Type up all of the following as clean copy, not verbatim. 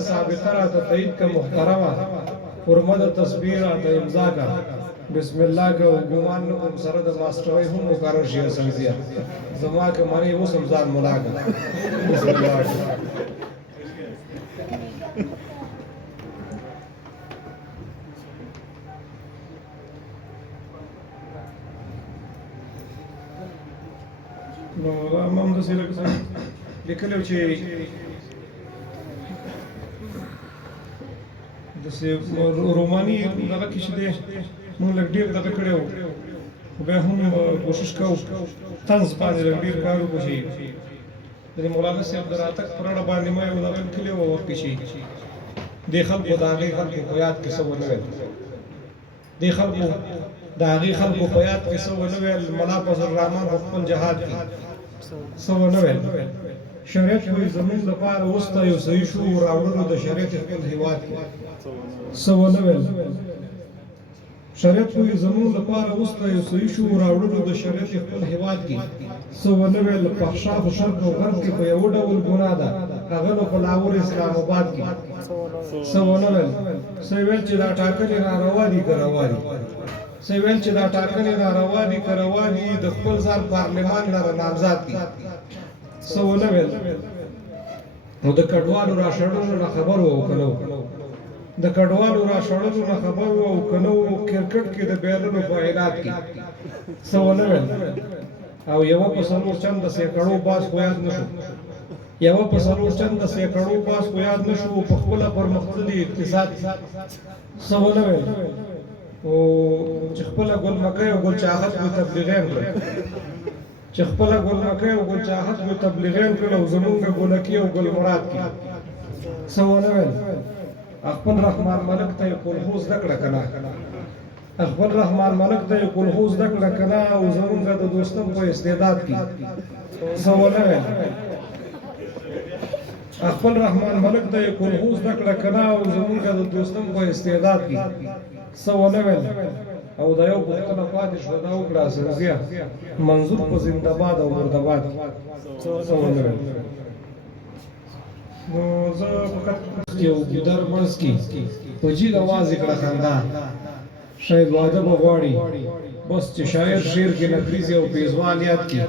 سابقه را ته تایید کا محترمه فرمد تصویر را ته امضا کا بسم الله کا ګمان نو کوم سره د ماستروي هم مقرر شي سمزیا زما که معنی اوس هم ځان ملا کا بسم الله نو امام د سره لیکلو چې د روماني دغه کې چې دی موږ لږ ډېر دغه کړی وو خو بیا هم کوشش کوو طنز باندې لږ ډېر کار وکړو چې د مولانا صاحب د راتګ په اړه باندې مو یو دغه لیکلی وو وخت کې چې دې خلکو د هغې خلکو په یاد کې څه ونه ویل دې خلکو د هغې خلکو په یاد کې څه ونه ویل ملا فضل الرحمن په خپل جهاد کې څه ونه ویل شریعت وایي زموږ لپاره اوس ته یو صحیح شعور راوړلو د شریعت خپل هېواد کې څه ونه ویل شریعت وایي زموږ لپاره اوس ته یو صحیح شعور راوړلو د شریعت خپل هېواد کې څه ونه ویل فحشا په شرق او غرب کې په یو ډول ګناه ده هغه نو په لاهور اسلام آباد کې څه ونه ویل څه ویل چې دا ټاکنې ناروا دي که روا دي څه ویل چې دا ټاکنې ناروا دي که روا دي د خپل ځان پارلمان لره نامزاد دي څه ونه ویل نو د کډوالو را شړلو نه خبر وو که نه وو د کډوالو را شړلو نه خبر وو که نه وو کرکټ کې د بیرونو په اعلان کې څه ونه ویل او یوه په څلور چنده سیکړو باز خو یاد نه شو یوه په څلور چنده سیکړو باز خو یاد نه شو په خپله پرمختللي اقتصاد څه ونه ویل او چې خپله ګلمکۍ او ګلچاحت به تبلیغیان کړل چې خپله ګلمکۍ او ګلچاحت به تبلیغیان کړل او زمونږ ګلکي او ګلمراد کې څه ونه ویل خپل رحمان ملک ته یې کلخو زده کړه که نه خپل رحمان ملک ته یې کلخو زده کړه که نه او زمونږ د دوستم په استعداد کې څه ونه ویل خپل رحمان ملک ته یې کلخو زده کړه که نه او زمونږ د دوستم په استعداد کې څه ونه ویل او دا یو پوښتنه پاتې شوه دا وکړه سرزیه منظور په زنده‌باد او مرده‌باد څه ونه ویل نو زه فقط یو ګیدر منځ کې په جید اواز یې کړه خندا شاید واده به غواړي بس چې شاعر شعر کې نکریزي او پیزوان یاد کړي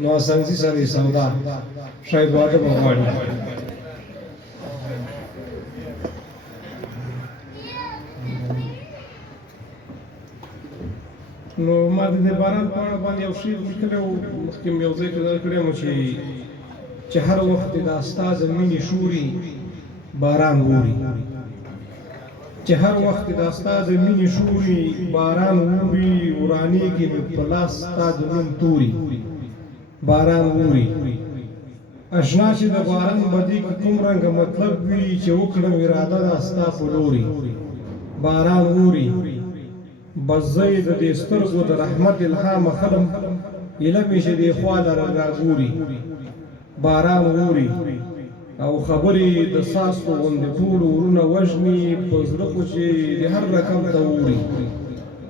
نو اسنځي سره سودا شاید واده به غواړي نو ما د باران په اړه باندې یو شعر لیکلی و مخکې مې یو ځای کې دا کړی وم چې هر وخت د استاد مینې شوري باران اوري چې هر وخت د استاد مینې شوري باران اوري ورانېږي مې په لاس ستا د نوم توري باران اوري اشنا چې د باران بدي کې کوم رنګه مطلب وي چې وکړم اراده د ستا په لوري باران اوري بس زه د دې سترګو د رحمت الهام خلم ایله مې چې دې خوا لره راګوري باران اوري او خبرې د څاڅکو غوندې ټول ورونه وژني په زړه خو چې د هر رقم ته اوري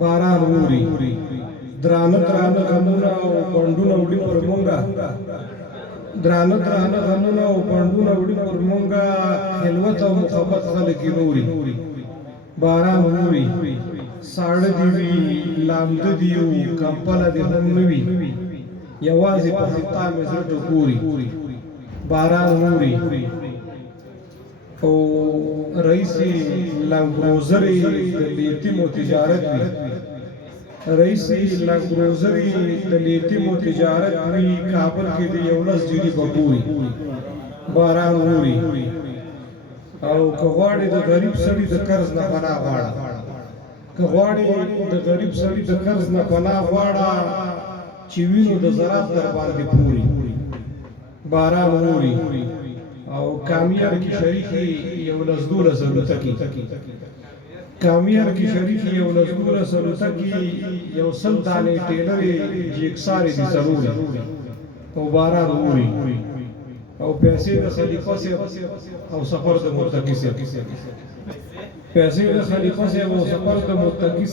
باران اوري درانه درانه غمونه او پنډونه وړي پر مونږه درانه درانه غمونه او پنډونه وړي پر مونږه خلوت او محبت خلک یې نوري باران اوري ساړه دي وي لامده دي او کمپله دې هم نه وي یوازې په خطا مې زړه ټکوري باران اوري او رئیس لنګروزرې د لیتیمو تجارت وي رئیس لنګروزرې د لیتیمو تجارت وي کابل کې د 11 جیری بګوري باران اوري او که غواړې د غریب سړي د قرض نه پناه غواړه که غواړې د غریب سړي د قرض نه پناه غواړه چې وینو د زراعت در باندې پوري باران اوري او کامیار کې شریکي یو لزدوله سلوتکی کامیار کې شریکي یو لزدوله سلوتکی یو سلطانې ټیلرې جیکسارې دي ضروري او باران اوري او پیسې د خلیفه او سفر د متقی پیسې د خلیفه او سفر د متقی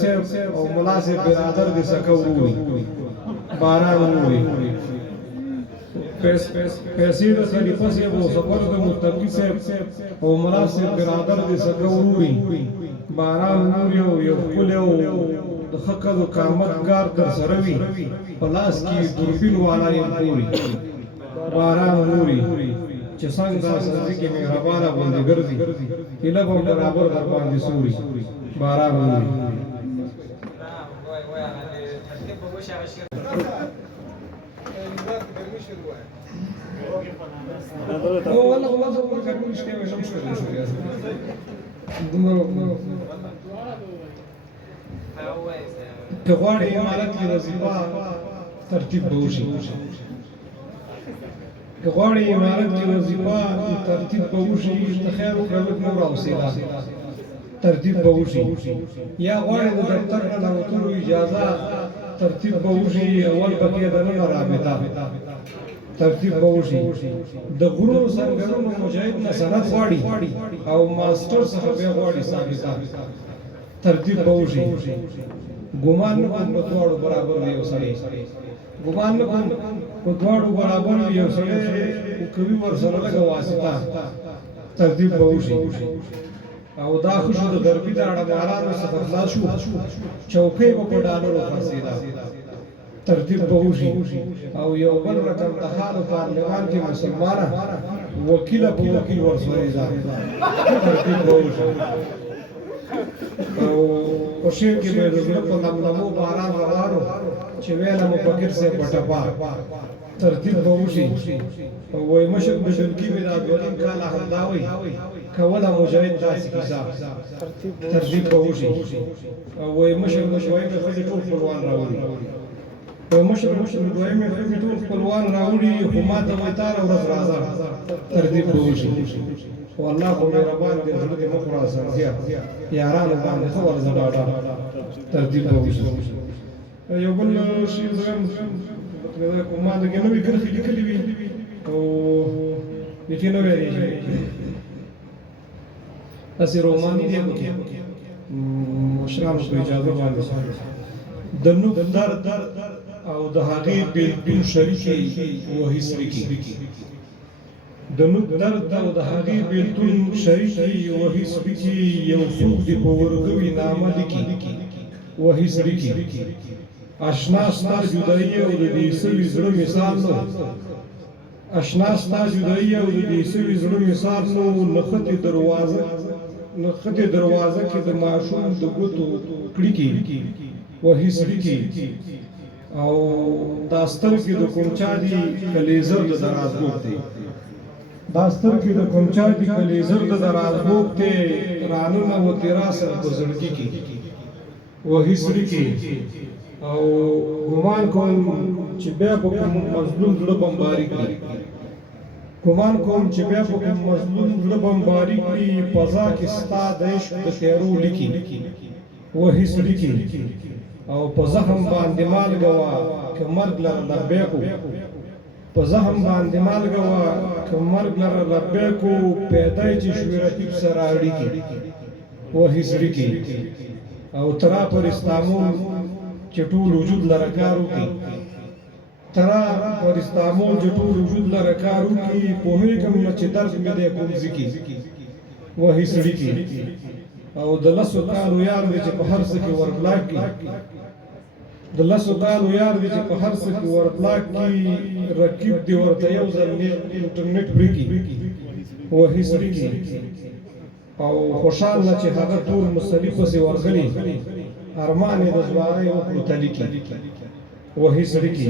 او ملازم برادر د سکو اوري باران اوري پیسې د خلیفه صاحب او سفر د متقی صاحب او مناسب برادر دې سکه وروړي باران ووري او یو ښکلی او د حقد او قامت کار در سره وي په لاس کې دوربین والا یم پوري باران ووري چې څنګه دا سړی کې مهربانه غوندې ګرځي هیله به برابر در باندې سوري باران ووري والله والله ګرمي شته وي شم شو که غواړي امارت کې وظیفه ترتیب به وشي که غواړي امارت کې وظیفه ترتیب به وشي د خیر او خلک نور اوسېلا ترتیب به وشي یا غواړي د دفتر نه راوتلو اجازه ترتیب به وشي اول پکې د نه رابطه ترتیب به وشي د غرونو سرګرونو مجاهد نه سند غواړي او ماستر څخه به غواړي ثابته ترتیب به وشي ګمان نه کوم په دواړو برابر یو سړی ګمان نه کوم په دواړو برابر یو سړی او کوي ورسره لږه واسطه ترتیب به وشي او دا خوشو د غربي د اړمارانو څخه خلاص شو چوکۍ به په ډالرو خرڅېده ترتیب به وشي او یو بل رقم د حال پارلمان کې مسلمانه وکیل په وکیل ورسورېده ترتیب به وشي او شیر کې به د زړه په لملمو باران روانو چې ویله مو فقیر صاحب په ټپا ترتیب به وشي وایي مشر بشرکي به دا دویم کاله همدا وایي کوله مجاهد داسې کیسه ترتیب به وشي وایي مشر دویمې ښځې ټول خپلوان راوړي وایي مشر دویمې ښځې ټول خپلوان راوړي خو ما ته وایي تاره ورځ راځه ترتیب به وشي والله خو مهربان دې زړه دې مه خورا سړزیا یارانو باندې ښه ورځه ډاډه ترتیب به وشي یو بل شي دویم ما دغې نوې کرښې لیکلې وي او لیکې نه ویریږي هسې روماني دی پکې مشرانو په اجازه باندې د نوک درد او د هغې بېلتون شریکې وحي سریکې د نوک درد او د هغې بېلتون شریکې وحي سریکې یو څوک دې په ورکوي نامه لیکي وحي سریکې اشنا ستا جدایي او د دې سوي زړه مثال نو اشنا ستا جدایي او د دې سوي زړه مثال نو نښتې دروازه کې د ماشوم د ګوتو کړکۍ وحي سریکې او دا سترګې د کوم چا دي که لیزر د درازګوب دی دا سترګې د کوم چا دي که لیزر د درازګوب دی راننوتې را سره په زړګي کې وحي سریکې او ګمان کوم چې بیا به کوم مظلوم زړه بمباري کړي ګمان کوم چې بیا به کوم مظلوم زړه بمباري کړي فضا کې ستا د عشق د تیارو لیکي وحي سریکې او په زخم باندې مالګه وه که مرګ لره لبیک و په زخم باندې مالګه وه که مرګ لره لبیک و پیدا یې چې شوې رقیب سره اړیکې وحي سریکې او ترا پر استامول چې ټول وجود لره کار وکړي ترا پر استامول چې ټول وجود لره کار وکړي پوهېږم نه چې درد مې دی کوم ځکي وحي سریکې او د لسو کالو یار دی چې په هر څه کې وربلاک کړي د لسو کالو یار دی چې په هر څه کې وربلاک کړي رقیب دی ورته یو ځل انټرنیټ پرېږي وحي سریکې او خوشحال نه چې هغه ټول مصلي پسې ورغلي ارمان یې د ځوانۍ وکړو تلي کې وحي سریکې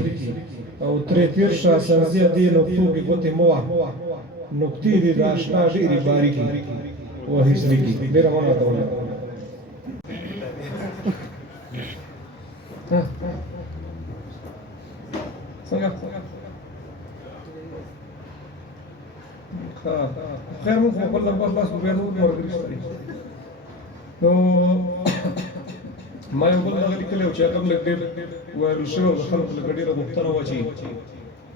او ترې تېر شه سرزیه دې نقطو کې ګوتې مه وه نقطې دې د اشنا ډېرې باریکې وحي سریکې ډېره مننه کوم څنګه خیر مو خپل نمبر بس په بیرو ورګری نو ما یو بل هغه لیکلی چې هغه لږ ډېر ویل شوی او د خلکو لږ ډېره غوښتنه وه چې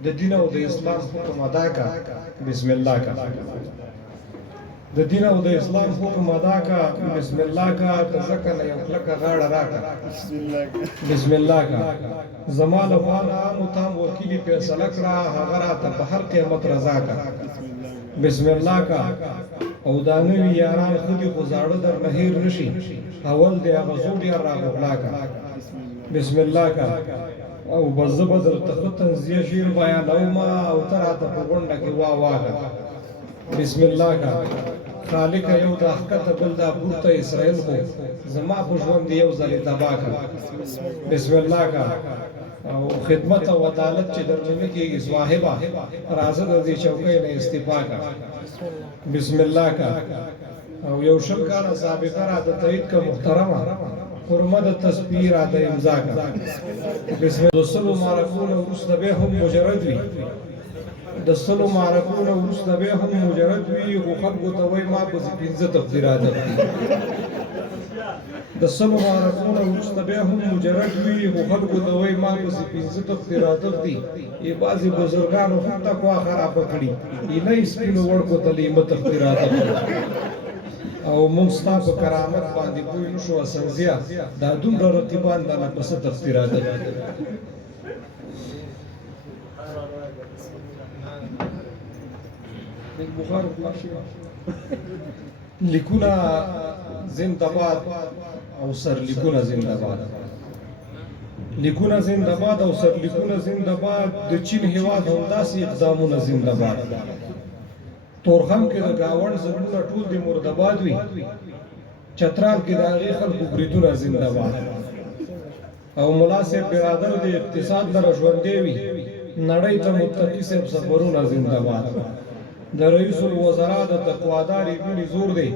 د دین او د اسلام حکم ادا کا بسم الله کا د د دین او د اسلام حکم ادا کا بسم الله کا تزکه نه یو کلکه غاړه راکا بسم الله کا زمال افغان متام وکیلی فیصله کړه هغه راته په هر قیمت رضا کا بسم الله کا او دانوی یاران خودی خزاړه در نهیر نشي اول دی هغه زوډیا را غلا کا بسم الله کا او بزبدر تختن زی شیر بیان او ما او تراته په غونډه کې وا واګه بسم الله کا خالق یو د حقیقت بل د پورته اسرائیل خو زما په ژوند یو ځلې تبا کا بسم الله کا او خدمت او عدالت چې درنه کېږي صاحبہ راځه د دې چوکۍ نه استعفا کا بسم الله کا او یو شل کاله سابقه را د تایید کا محترمه حرمت تسبیح را د امضا کا بسم الله رسول معرفون ورسته به هم مجرد وي د سلو معرفون ورسته به هم مجرد وي خو خلکو ته وای ما په پنځه تفسیرات دي د سلو معرفون ورسته به هم مجرد وي خو خلکو ته وای ما په پنځه تفسیرات دي ای بعضی بزرګانو هم تقوا خراب کړی ای نه سپینو ورکو ته لیمه تفسیرات او مونږ ستاسو کرامت باندې پوه نشو اسنزیا دا دومره رقیبان دا نه پس تفسیرات بخار لیکونه زنده‌باد او سر لیکونه زنده‌باد لیکونه زنده‌باد او سر لیکونه زنده‌باد د چین هیواد همداسې اقدامونه زنده‌باد تورخم کې د گاوند زمونه ټول د مردباد وي چترال کې د هغې خلکو بریدونه زنده‌باد او ملا صاحب برادر د اقتصاد لره ژوندی وي نړۍ ته متقي صاحب سفرونه زنده‌باد د رئیس الوزراء د تقواداري ګونی زور دی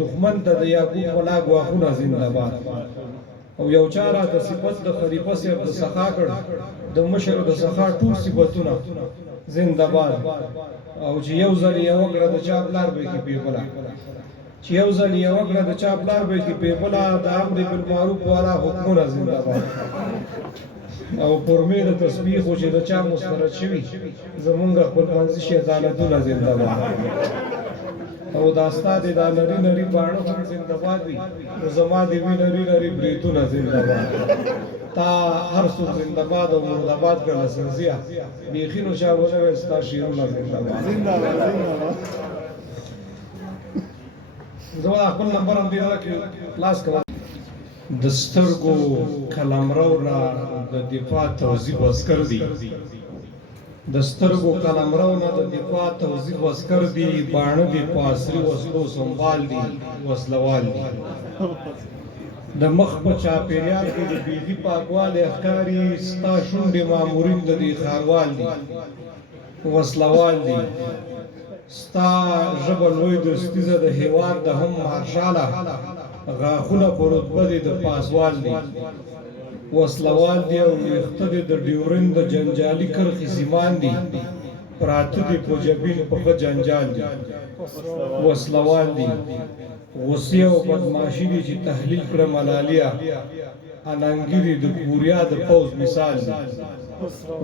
دښمن ته د یعقوب ملا غواخونه زنده‌باد او یو چاره د صفت د خلیفہ صاحب د سخا کړ د مشر د سخا ټول صفاتونه زنده‌باد او چې یو ځل یو وګړه د چا بلار به کې پیغلا چې یو ځل یو وګړه د چا بلار به کې پیغلا د امر بالمعروف والا حکمونه زنده‌باد او پرمې د تسبیح خو چې د چا مسترد شوي زمونږ خپل منځي عدالتونه زنده‌باد او دا استاد دا نری نری باڼه هم زنده‌باد وي نو زما د وی نری نری بریتونه زنده‌باد تا هر څوک زنده‌باد او مرداباد کړل سنزیا بیخي نو شاونه وستا شیرونه زنده‌باد زما خپل نمبر هم دی راکې لاس کړه د سترګو قلمرو را د دفاع توظیف اسکر دي د سترګو قلمرو نه د دفاع توظیف اسکر دي باڼه دي پاسري وسلو سنبال دي وسلوال دي د مخ په چاپیریال کې د بیخي پاکواله ښکاري ستا شونډې مامورین د دې ښاروال دي وسلوال دي ستا ژبه لوی دوستیزه د هیواد د هم مارشاله غاخونه په رتبه دي د پاسوال دي وسلوال دي او ویښته دي د ډیورین د جنجالي کرښې سیمان دي پراته دي په جبین په ښه جنجال دي وسلوال دي غصې او بدماشي دي چې تحلیل کړه ملالیا اننګي د کوریا د پوز مثال دي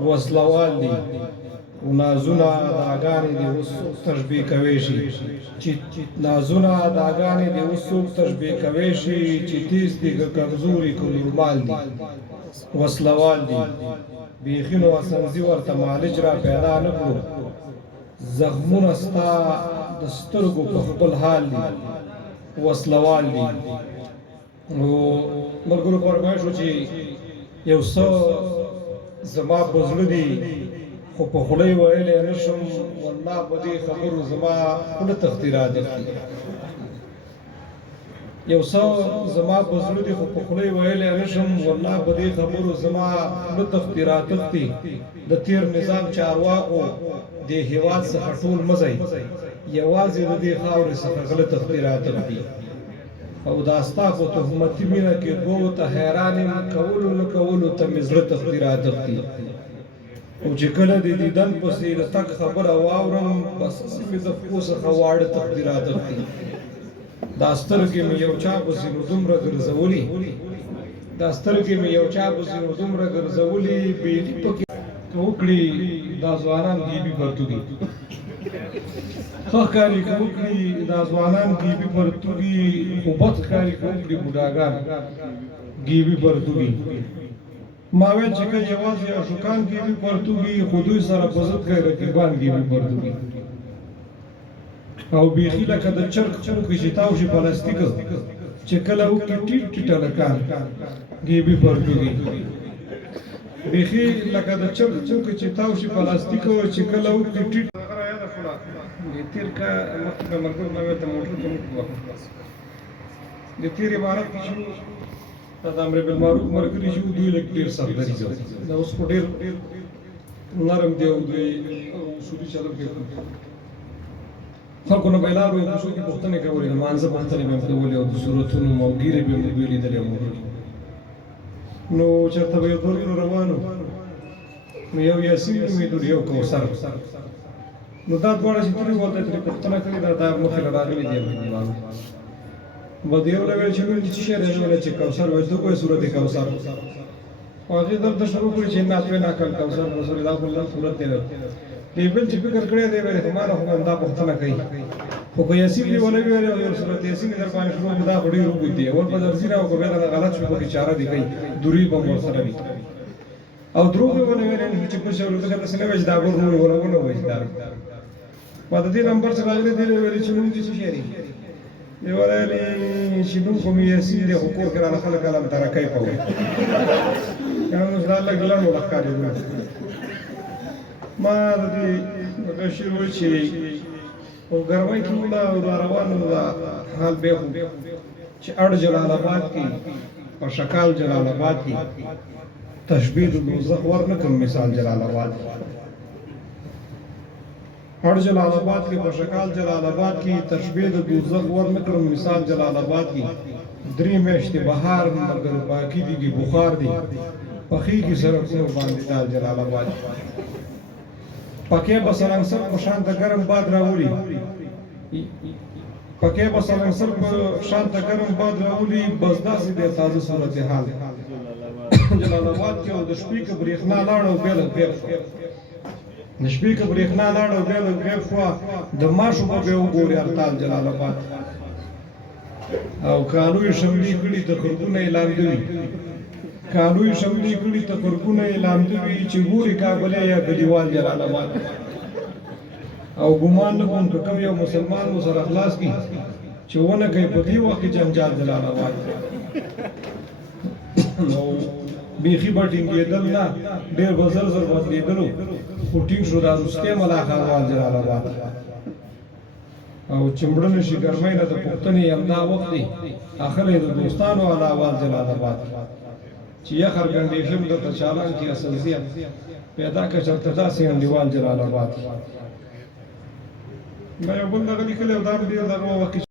وسلوال دي نازونه داګانې دي اوس تشبیه کوي شي چې نازونه داګانې دي اوس تشبیه کوي شي چې تیز دي کمزوري کو نورمال دي وسلوال دي بیخینو اسنزي ورته مالج را پیدا نه کړو زخمونه ستا د سترګو په خپل حال دي وسلوال دي او مرګرو فرمایشو چې یو څه زما په زړه دي خو په خوله یې ویلی نشم والله په دې خبرو زما خوله تختیرات دي یو څه زما په زړه دي خو په خوله یې ویلی نشم والله په دې خبرو زما خوله تختیرات دي د تیر نظام چارواکو دې هېواد څخه ټول مه ځئ یوازې د دې خاورې څخه غله تختیرات دي او دا ستا په تهمتي مینه کې دوو ته حیران یم کولو نه کولو ته مې زړه تختیرات دي او چې کله د دیدن پسې د تک خبره واورم بس مې د پښو څخه واړه تقدیرات دي دا سترګې مې یو چا پسې نو دومره ګرځولي دا سترګې مې یو چا پسې نو دومره ګرځولي بیخي پکې وکړي دا ځوانان دې بي پرتو دي ښه ښکاري کوونکي دا ځوانان ګیبي پرتوګي خو بد ښکاري کوونکي بوډاګان ګیبي پرتوګي ما ویل چې که یوازې عاشقان ګیبي پرتوګي خو دوی سره په ضد کوي رقیبان ګیبي پرتوګي او بیخي لکه د چرګ چوکې چې تاو شي پلاستیک چې کله وکړي ټیټ ټیټ هلکان ګیبي پرتوګي بیخي لکه د چرګ چوکې چې تاو شي پلاستیک چې کله وکړي ټیټ تیر کا مخکې به ملګرو ما ویل د موټر کې موږ وخت د تیر عبارت کې شو د امر بالمعروف ملګري شو دوی لږ ډېر سردري ځو دا اوس خو ډېر نرم دی او دوی اصولي چلن کوي خلکو نه به یې لارو کوڅو کې پوښتنې کولې د لمانځه پوښتنې به یې کولې او د صورتونو موګیرې به مې لیدلې موټر نو چېرته به یو دوه کیلو روانو نو یو یاسین نومېدلو یو کوثر نو دا دواړه چې ترې ورته ترې پوښتنه کړې دا مخې له راغلي دي دیوالو به د یو له ویل چې نوم دې څه شی دی نو چې کوثر وایي ته وایې صورت کوثر خو هغې دلته شروع کړي چې ناتوې ناکل کوثر رسول دا خو الله صورت دی دی بل چې فکر کړی دی ویل خو ما نه خو همدا پوښتنه کوي خو که یاسین دې ونه ویل او یو صورت یاسین در باندې شروع کړو دا خو ډېر اوږد دی اول به درځي نه او که بیا دغه غلط شو پکې چاره دې کوي دورې به هم ورسره وي او دروغ یې ونه ویل چې په شو ورته داسې نه وایي چې دا به ونه وایي ما د دې نمبر څخه راغلی دی ویل چې نوم دې څه شی دی دی ویل چې نوم خو مې یاسین دی خو کور کې رانه خلک علم ترکۍ په وایي نو دا لږ لنډ ولښکارې ما د دې بشیر وویل چې په ګرمۍ کې مو دا روانو دا حال بیا خو چې اړ جلال آباد کې په شکال جلال آباد کې تشبیه د دوزخ ورنه کوم مثال جلال آباد اړ جلال آباد کې په شکال جلال آباد کې تشبیه د دوزخ ورنه کوم مثال جلال آباد کې درې میاشتې بهار مګر باقي دي بخار دي پخې کې سرکونو باندې دال جلال آباد پکې به سرانسر په شان د ګرم باد راولي پکې به سرانسر په شان د ګرم باد راولي بس داسې د تازه صورتحال جلال آباد کې او د شپې کې برېښنا لاړه او بیا غیب شوه د شپې کې برېښنا لاړه او بیا غیب شوه د ماشو به بیا وګورې هرتال جلال آباد او کانوی شملې کړي د خرګونه یې لاندې وي کانوی شملې کړي د خرګونه یې لاندې وي چې ګوري کابل یا کلیوال جلال آباد او ګمان نه کوم که کوم یو مسلمان مو سره اخلاص کړي چې ونه کوي په دې وخت کې جنجال جلال آباد نو بیخي به ټینګېدل نه ډېر به زر زر بدلېدلو خو ټینګ شو دا وروستی ملاقات جلال آباد او چې مړه نه شي ګرمۍ نه د پوښتنې همدا وخت دی اخر یې د دوستانو والا اواز جلال آباد چې یخر ګنډې شم درته چالان کې اصل زیات پیدا که چېرته داسې انډیوال جلال آباد ما یو بل دغه لیکلی او دا مې ډېر دغه وخت